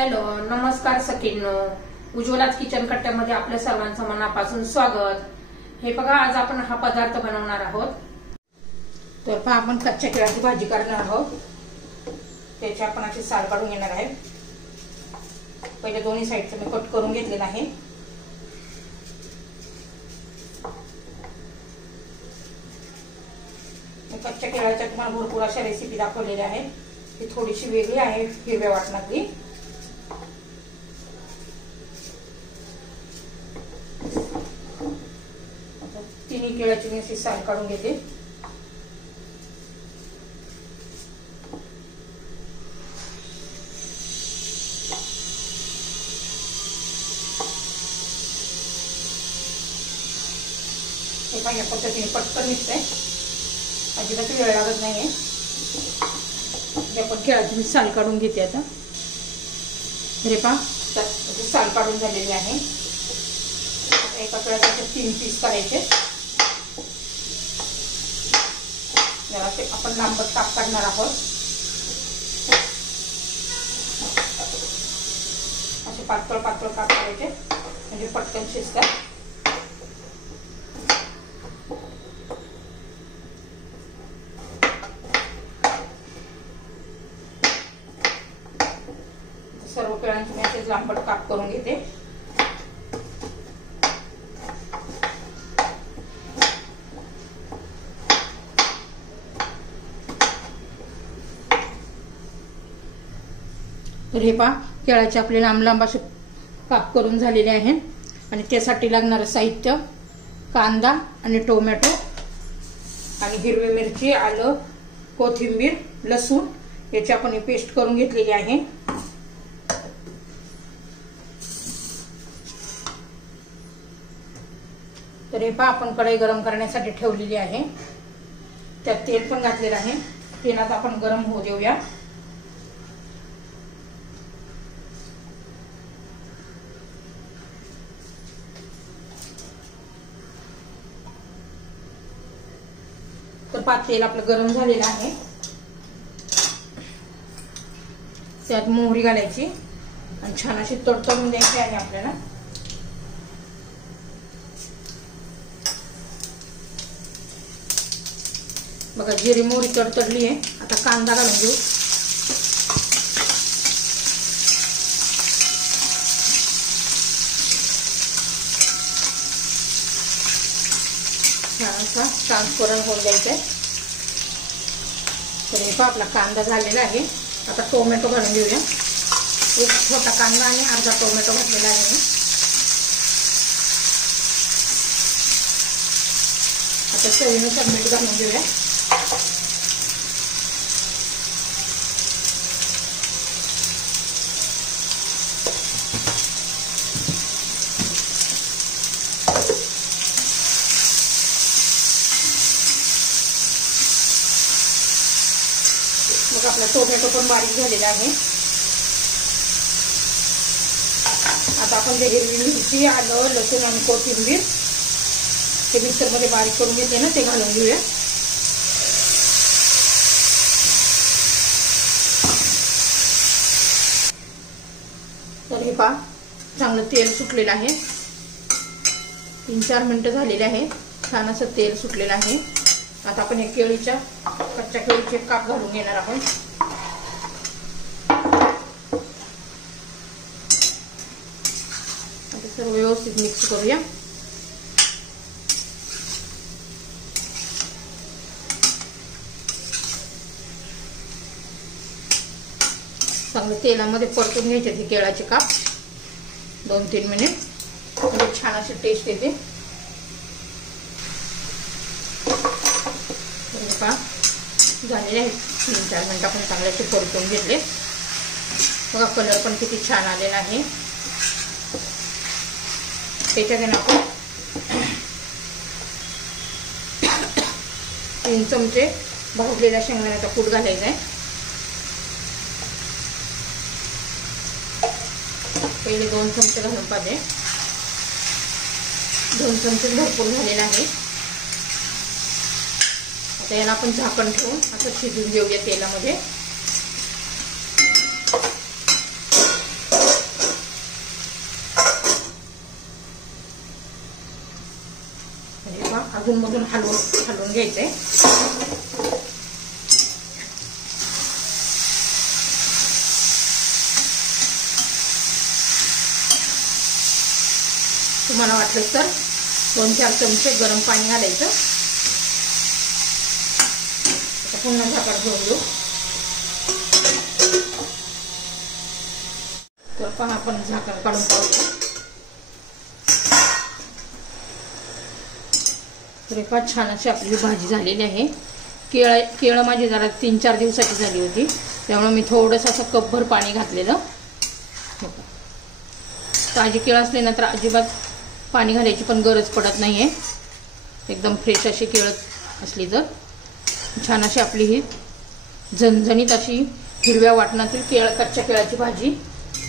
Hello, नमस्कार सखींनो. उज्ज्वलाच kitchen कट्ट्यामध्ये आपल्या सर्वांचं मनापासून स्वागत. हे बघा, आज आपण हा पदार्थ बनवणार आहोत. तर पहा, आपण कच्च्या केळाची भाजी करणार आहोत. त्याची आपण अशी साल काढून घेणार आहे. पहिले दोन्ही साईडचं मी कट करून घेतलेलं आहे. कच्च्या केळाच्या तुम्हाला भरपूर अशा रेसिपी दाखवलेल्या आहेत. ती थोडीशी वेगळी आहे, हिरव्या वाटणातली. तिन्ही केळाची मी अशी साल काढून घेते. हे पाहिजे पद्धतीने पटकन निघतंय, अजिबात वेळ लागत नाहीये. आपण केळाची मी साल काढून घेते आता. हे पहा, साल काढून झालेली आहे. एका केळाचे 3 पीस करायचे. जरासे आपण लांबट काप काढणार आहोत. असे पातळ पातळ काप करायचे म्हणजे पटकन शिजतात. सर्व केळांचे मी असे लांबट काप करून घेते. तर हे पहा, केळाचे आपले लांब लांब असे काप करून झालेले आहेत. आणि त्यासाठी लागणारं साहित्य: कांदा आणि टोमॅटो आणि हिरवी मिरची, आलं, कोथिंबीर, लसूण याची आपण पेस्ट करून घेतलेली आहे. तर हे पहा, आपण कढई गरम करण्यासाठी ठेवलेली आहे. त्यात तेल पण घातलेलं आहे. तेलात आपण गरम होऊ देऊया. तर पहा, तेल आपलं गरम झालेलं आहे. त्यात मोहरी घालायची आणि छान अशी तडतडून द्यायची आहे आपल्याला. बघा, जिरी मोहरी तडतडली आहे. आता कांदा घालून घेऊ. छान ट्रान्सपरंट होऊन द्यायचं आहे. तर हे पहा, आपला कांदा झालेला आहे. आता टोमॅटो घालून घेऊया. एक छोटा कांदा आणि अर्धा टोमॅटो घातलेला आहे. आता चवीनुसार मीठ घालून घेऊया. मग आपला टोमॅटो पण बारीक झालेला आहे. आता आपण जे हिरवी मिरची, आलं, लसूण आणि कोथिंबीर ते मिक्सरमध्ये बारीक करून घेतले ना, ते घालून घेऊया. तर हे पहा, चांगलं तेल सुटलेलं आहे. 3-4 मिनिटं झालेले आहे. छान असं तेल सुटलेलं आहे. आता आपण हे कच्च्या केळीचे काप घालून घेणार आहोत. आता सर्व व्यवस्थित मिक्स करूया. चांगलं तेलामध्ये परतून घ्यायचे हे केळाचे काप 2-3 मिनिट, म्हणजे छान अशी टेस्ट येते. झालेले आहेत 3-4 मिनिट आपण चांगल्याचे परतून घेतले. बघा, कलर पण किती छान आलेला आहे. त्याच्यात आपण 3 चमचे भाजलेल्या शेंगदाण्याचा कूट घालायचा आहे. पहिले 2 चमचे घालून पाहिजे. 2 चमचे भरपूर झालेला आहे. आता याला आपण झाकण ठेवून असं शिजून घेऊया तेलामध्ये. मधून हलवून घ्यायचंय. तुम्हाला वाटलं तर 2-4 चमचे गरम पाणी घालायचं. पुन्हा झाकण ठेवून देऊ. तर पहा आपण झाकण काढून पाहूया. तर पहा छान अशी आपली भाजी झालेली आहे. केळं माझी जरा 3-4 दिवसाची झाली होती, त्यामुळे मी थोडंसं असं कपभर पाणी घातलेलं. ताजी केळं असले ना तर अजिबात पाणी घालायची पण गरज पडत नाहीये. एकदम फ्रेश अशी केळं असली तर छान अशी आपली ही झणझणीत अशी हिरव्या वाटणातील कच्च्या केळाची भाजी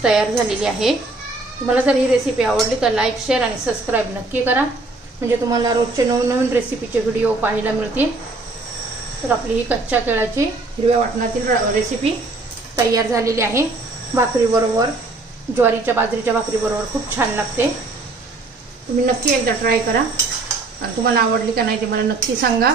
तयार झालेली आहे. तुम्हाला जर ही रेसिपी आवडली तर लाईक, शेअर आणि सबस्क्राईब नक्की करा, म्हणजे तुम्हाला रोजचे नवनवीन रेसिपीचे व्हिडिओ पाहायला मिळतील. तर आपली ही कच्च्या केळाची हिरव्या वाटणातील रेसिपी तयार झालेली आहे. भाकरीबरोबर, ज्वारीच्या बाजरीच्या भाकरीबरोबर खूप छान लागते. तुम्ही नक्की एकदा ट्राय करा आणि तुम्हाला आवडली का नाही ते मला नक्की सांगा.